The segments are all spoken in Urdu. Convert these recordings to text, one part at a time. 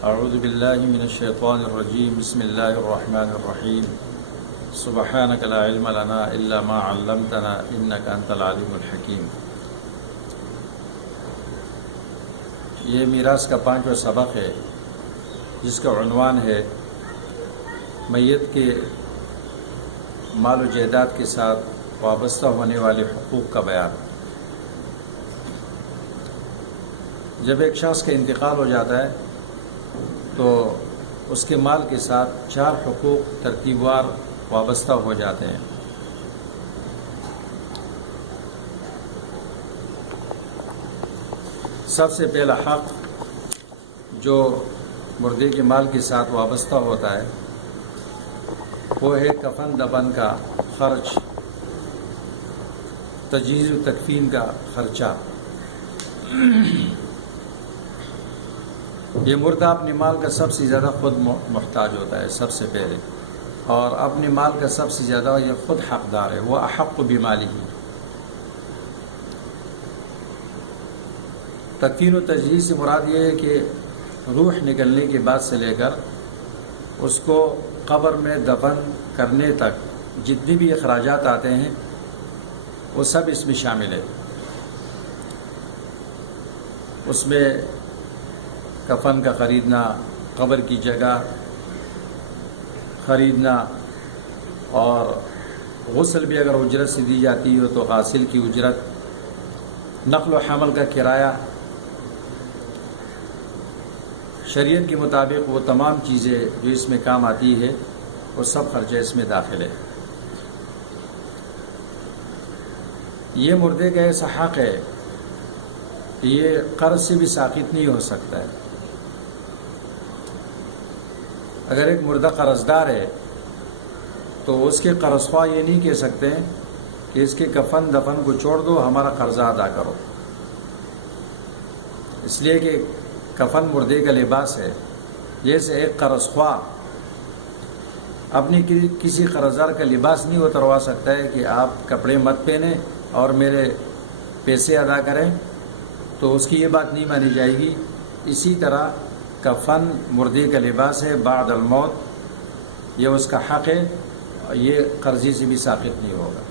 اعوذ باللہ من الشیطان الرجیم بسم اللہ الرحمن الرحیم سبحانک لا علم لنا الا ما علمتنا انک انت العلیم الحکیم۔ یہ میراث کا 5واں سبق ہے جس کا عنوان ہے میت کے مال و جائیداد کے ساتھ وابستہ ہونے والے حقوق کا بیان۔ جب ایک شخص کا انتقال ہو جاتا ہے تو اس کے مال کے ساتھ 4 حقوق ترتیب وار وابستہ ہو جاتے ہیں۔ سب سے پہلا حق جو مردے کے مال کے ساتھ وابستہ ہوتا ہے وہ ہے کفن دفن کا خرچ، تجہیز و تکفین کا خرچہ۔ یہ مردہ اپنے مال کا سب سے زیادہ خود محتاج ہوتا ہے سب سے پہلے، اور اپنے مال کا سب سے زیادہ یہ خود حقدار ہے، وہ احق بمالہ۔ تکفین و تجہیز سے مراد یہ ہے کہ روح نکلنے کے بعد سے لے کر اس کو قبر میں دفن کرنے تک جتنے بھی اخراجات آتے ہیں وہ سب اس میں شامل ہے۔ اس میں کفن کا خریدنا، قبر کی جگہ خریدنا، اور غسل بھی اگر اجرت سے دی جاتی ہو تو غاسل کی اجرت، نقل و حمل کا کرایہ، شریعت کے مطابق وہ تمام چیزیں جو اس میں کام آتی ہے وہ سب خرچہ اس میں داخل ہے۔ یہ مردے کا ایسا حق ہے کہ یہ قرض سے بھی ساقط نہیں ہو سکتا ہے۔ اگر ایک مردہ قرض دار ہے تو اس کے قرض خواہ یہ نہیں کہہ سکتے کہ اس کے کفن دفن کو چھوڑ دو، ہمارا قرضہ ادا کرو، اس لیے کہ کفن مردے کا لباس ہے۔ جیسے ایک قرض خواہ اپنی کسی قرضدار کا لباس نہیں اتروا سکتا ہے کہ آپ کپڑے مت پہنیں اور میرے پیسے ادا کریں، تو اس کی یہ بات نہیں مانی جائے گی۔ اسی طرح کفن مردے کا لباس ہے بعد الموت، یہ اس کا حق ہے، یہ قرضی سے بھی ساقط نہیں ہوگا،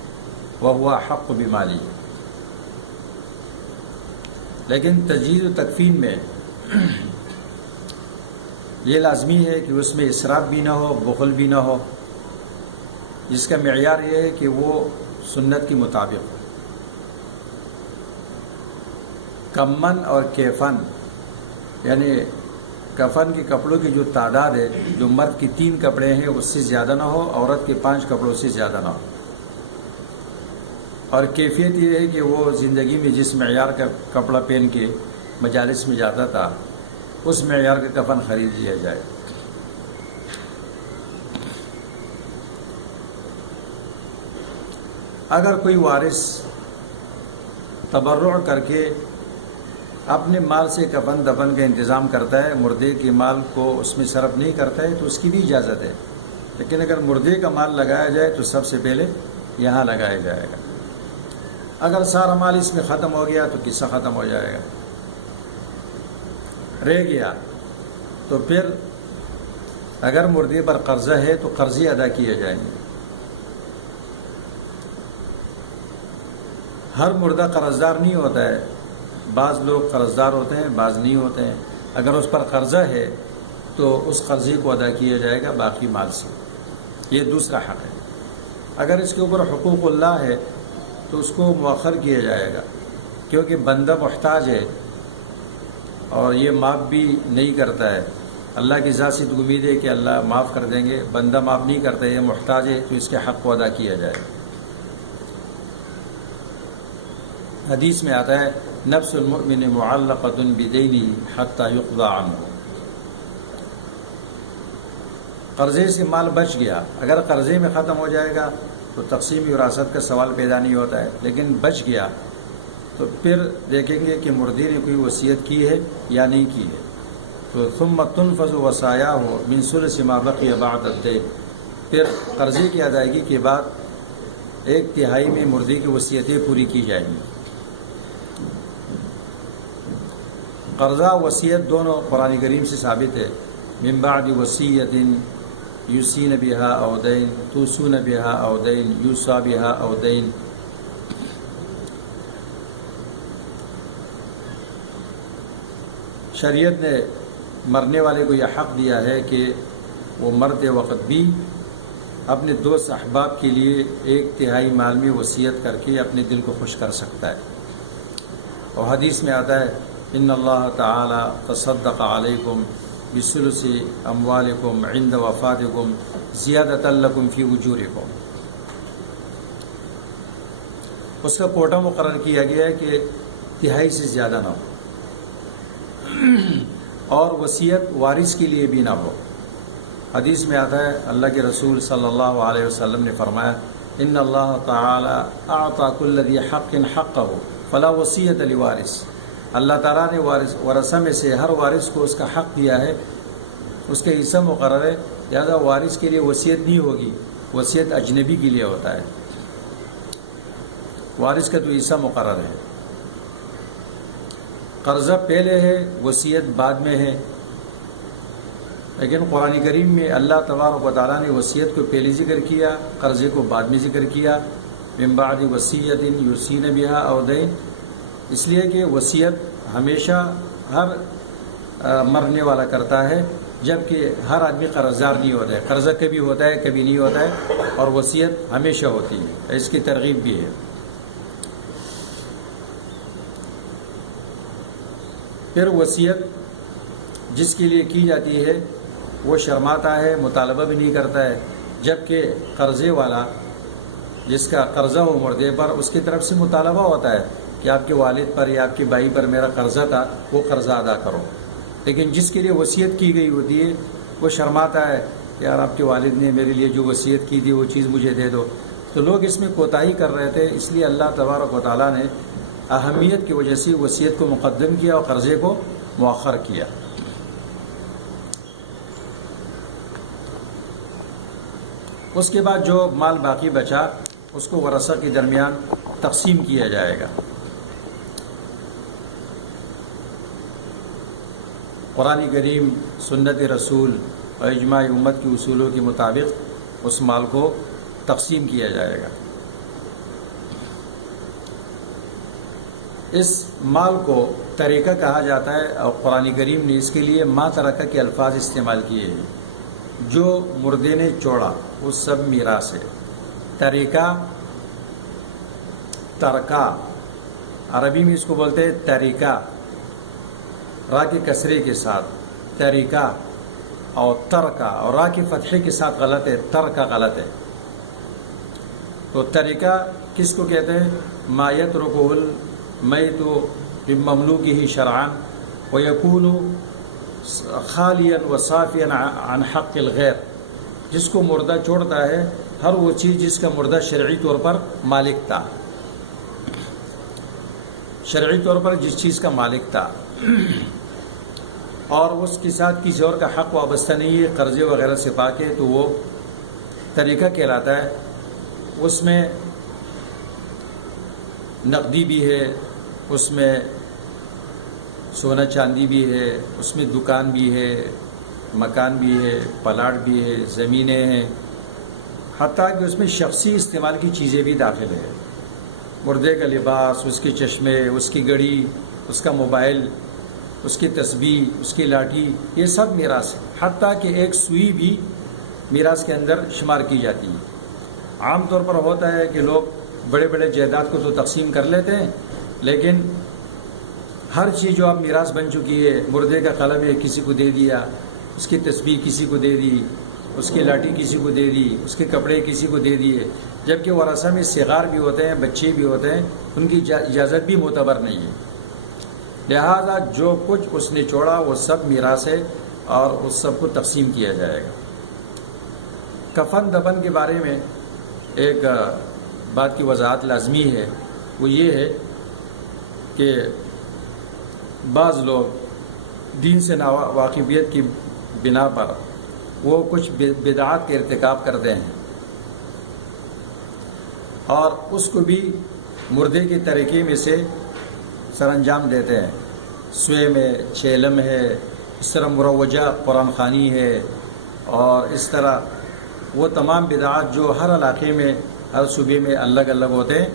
وہو احق بمالہ۔ لیکن تجہیز و تکفین میں یہ لازمی ہے کہ اس میں اسراف بھی نہ ہو، بخل بھی نہ ہو، جس کا معیار یہ ہے کہ وہ سنت کے مطابق ہو۔ کمن اور کیفن یعنی کفن کے کپڑوں کی جو تعداد ہے، جو مرد کی 3 کپڑے ہیں اس سے زیادہ نہ ہو، عورت کے 5 کپڑوں سے زیادہ نہ ہو، اور کیفیت یہ ہے کہ وہ زندگی میں جس معیار کا کپڑا پہن کے مجالس میں جاتا تھا اس معیار کا کفن خرید لیا جائے۔ اگر کوئی وارث تبرع کر کے اپنے مال سے کفن دفن کا انتظام کرتا ہے، مردے کے مال کو اس میں صرف نہیں کرتا ہے تو اس کی بھی اجازت ہے، لیکن اگر مردے کا مال لگایا جائے تو سب سے پہلے یہاں لگایا جائے گا۔ اگر سارا مال اس میں ختم ہو گیا تو قصہ ختم ہو جائے گا، رہ گیا تو پھر اگر مردے پر قرضہ ہے تو قرضے ادا کیے جائیں گے۔ ہر مردہ قرضدار نہیں ہوتا ہے، بعض لوگ قرضدار ہوتے ہیں، بعض نہیں ہوتے ہیں۔ اگر اس پر قرضہ ہے تو اس قرضے کو ادا کیا جائے گا باقی مال سے، یہ دوسرا حق ہے۔ اگر اس کے اوپر حقوق اللہ ہے تو اس کو مؤخر کیا جائے گا، کیونکہ بندہ محتاج ہے اور یہ معاف بھی نہیں کرتا ہے۔ اللہ کی ذات سے تو امید ہے کہ اللہ معاف کر دیں گے، بندہ معاف نہیں کرتا ہے، یہ محتاج ہے، تو اس کے حق کو ادا کیا جائے گا۔ حدیث میں آتا ہے نفس المؤمن معلقۃ بدینہ حتی یقضی عنہ۔ قرضے سے مال بچ گیا، اگر قرضے میں ختم ہو جائے گا تو تقسیم وراثت کا سوال پیدا نہیں ہوتا ہے، لیکن بچ گیا تو پھر دیکھیں گے کہ مردے نے کوئی وصیت کی ہے یا نہیں کی ہے، تو ثم تنفذ وصایاہ من ثلث ما بقی بعد الدین، پھر قرضے کی ادائیگی کے بعد 1/3 میں مردے کی وصیتیں پوری کی جائیں گی۔ قرضہ وصیت دونوں قرآن کریم سے ثابت ہے. من بعد وصیت یوصین بہا او دین توصون بہا او دین یوصی بہا او دین. شریعت نے مرنے والے کو یہ حق دیا ہے کہ وہ مرتے وقت بھی اپنے دوست احباب کے لیے 1/3 مال میں وصیت کر کے اپنے دل کو خوش کر سکتا ہے. اور حدیث میں آتا ہے ان اللہ تعالی تصدق علیکم بثلث اموالکم عند وفاتکم زیادۃ لکم فی اجورکم. اس کا کوٹا مقرر کیا گیا ہے کہ 1/3 سے زیادہ نہ ہو اور وصیت وارث کے لیے بھی نہ ہو. حدیث میں آتا ہے اللہ کے رسول صلی اللہ علیہ وسلم نے فرمایا ان اللہ تعالی اعطى كل ذي حق حقه فلا وصیت لوارث. اللہ تعالیٰ نے ورثہ میں سے ہر وارث کو اس کا حق دیا ہے، اس کا حصہ مقرر ہے، لہذا وارث کے لیے وصیت نہیں ہوگی. وصیت اجنبی کے لیے ہوتا ہے، وارث کا تو حصہ مقرر ہے. قرضہ پہلے ہے، وصیت بعد میں ہے. لیکن قرآن کریم میں اللہ تبارک و تعالیٰ نے وصیت کو پہلے ذکر کیا، قرضے کو بعد میں ذکر کیا. من بعد وصیت یوصین بہا او دین، اس لیے کہ وصیت ہمیشہ ہر مرنے والا کرتا ہے، جبکہ ہر آدمی قرض دار نہیں ہوتا ہے. قرضہ کبھی ہوتا ہے کبھی نہیں ہوتا ہے، اور وصیت ہمیشہ ہوتی ہے. اس کی ترغیب بھی ہے. پھر وصیت جس کے لیے کی جاتی ہے وہ شرماتا ہے، مطالبہ بھی نہیں کرتا ہے، جبکہ قرضے والا جس کا قرضہ ہو مردے پر اس کی طرف سے مطالبہ ہوتا ہے کہ آپ کے والد پر یا آپ کے بھائی پر میرا قرضہ تھا، وہ قرضہ ادا کرو. لیکن جس کے لیے وصیت کی گئی ہوتی ہے وہ شرماتا ہے کہ یار آپ کے والد نے میرے لیے جو وصیت کی تھی وہ چیز مجھے دے دو. تو لوگ اس میں کوتاہی کر رہے تھے، اس لیے اللہ تبارک و تعالیٰ نے اہمیت کی وجہ سے وصیت کو مقدم کیا اور قرضے کو مؤخر کیا. اس کے بعد جو مال باقی بچا اس کو ورثہ کے درمیان تقسیم کیا جائے گا. قرآن کریم، سنت رسول اور اجماع امت کے اصولوں کے مطابق اس مال کو تقسیم کیا جائے گا. اس مال کو طریقہ کہا جاتا ہے، اور قرآن کریم نے اس کے لیے ما ترکہ کے الفاظ استعمال کیے ہیں. جو مردے نے چھوڑا وہ سب میراث ہے. طریقہ، ترکہ، عربی میں اس کو بولتے ہیں طریقہ، را کے کسرے کے ساتھ طریقہ، اور ترکہ اور را کے فتحے کے ساتھ غلط ہے، ترکہ غلط ہے. تو طریقہ کس کو کہتے ہیں؟ ما یترکہ المیت بمملوکہ شرعا ویکون خالیا وصافیا عن حق الغیر. جس کو مردہ چھوڑتا ہے ہر وہ چیز جس کا مردہ شرعی طور پر مالک تھا، شرعی طور پر جس چیز کا مالک تھا، اور اس کے ساتھ کسی اور کا حق وابستہ نہیں ہے، قرضے وغیرہ سے پاک ہے، تو وہ طریقہ کہلاتا ہے. اس میں نقدی بھی ہے، اس میں سونا چاندی بھی ہے، اس میں دکان بھی ہے، مکان بھی ہے، پلاٹ بھی ہے، زمینیں ہیں، حتیٰ کہ اس میں شخصی استعمال کی چیزیں بھی داخل ہے. مردے کا لباس، اس کے چشمے، اس کی گھڑی، اس کا موبائل، اس کی تسبیح، اس کی لاٹھی، یہ سب میراث ہے. حتیٰ کہ ایک سوئی بھی میراث کے اندر شمار کی جاتی ہے. عام طور پر ہوتا ہے کہ لوگ بڑے بڑے جائیداد کو تو تقسیم کر لیتے ہیں، لیکن ہر چیز جو اب میراث بن چکی ہے، مردے کا قلم ہے کسی کو دے دیا، اس کی تسبیح کسی کو دے دی، اس کی لاٹھی کسی کو دے دی، اس کے کپڑے کسی کو دے دیے، جبکہ ورثہ میں صغار بھی ہوتے ہیں، بچے بھی ہوتے ہیں، ان کی اجازت بھی معتبر نہیں ہے. لہذا جو کچھ اس نے چھوڑا وہ سب میراث ہے اور اس سب کو تقسیم کیا جائے گا. کفن دفن کے بارے میں ایک بات کی وضاحت لازمی ہے، وہ یہ ہے کہ بعض لوگ دین سے ناواقفیت کی بنا پر وہ کچھ بدعات کے ارتکاب کرتے ہیں اور اس کو بھی مردے کے طریقے میں سے سر انجام دیتے ہیں. سوئے میں چیلم ہے، اس طرح مروجہ قرآن خوانی ہے، اور اس طرح وہ تمام بدعات جو ہر علاقے میں ہر صوبے میں الگ الگ ہوتے ہیں،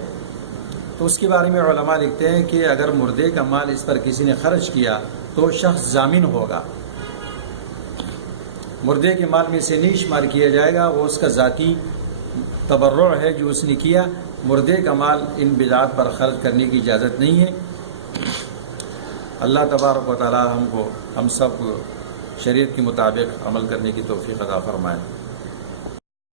تو اس کے بارے میں علماء لکھتے ہیں کہ اگر مردے کا مال اس پر کسی نے خرچ کیا تو شخص ضامن ہوگا، مردے کے مال میں سے نہیں شمار کیا جائے گا، وہ اس کا ذاتی تبرع ہے جو اس نے کیا، مردے کا مال ان بدعات پر خرچ کرنے کی اجازت نہیں ہے۔ اللہ تبارک و تعالی ہم سب کو شریعت کے مطابق عمل کرنے کی توفیق عطا فرمائے۔